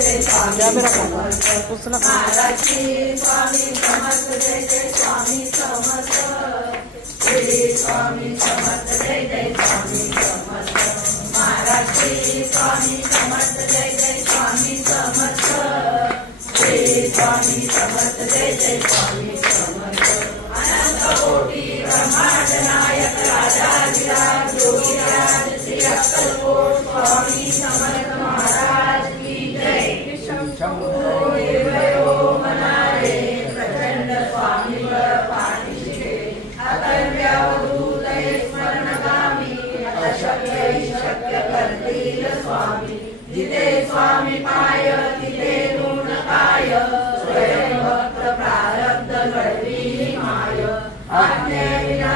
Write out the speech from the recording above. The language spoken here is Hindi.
क्या मेरा उसला महाराष्ट्री स्वामी समर्थ जय जय स्वामी समर्थ, श्री स्वामी समर्थ जय जय स्वामी समर्थ, महाराष्ट्री स्वामी समर्थ जय जय स्वामी समर्थ, श्री स्वामी समर्थ जय जय स्वामी समर्थ, अनंत कोटि ब्रह्मांड नायक राजाधिराज योगीराज श्री अक्कलकोट स्वामी समर्थ महाराज की जय। मनारे प्रचंड स्वामी पाठीशिके अकल्प्यावधूत स्मरणगामी अशक्य शक्य करतील स्वामी, जिथे स्वामी पाय तिथे ऋण काय, स्वयं भक्त प्रारब्ध घडवी माय, आज्ञे विना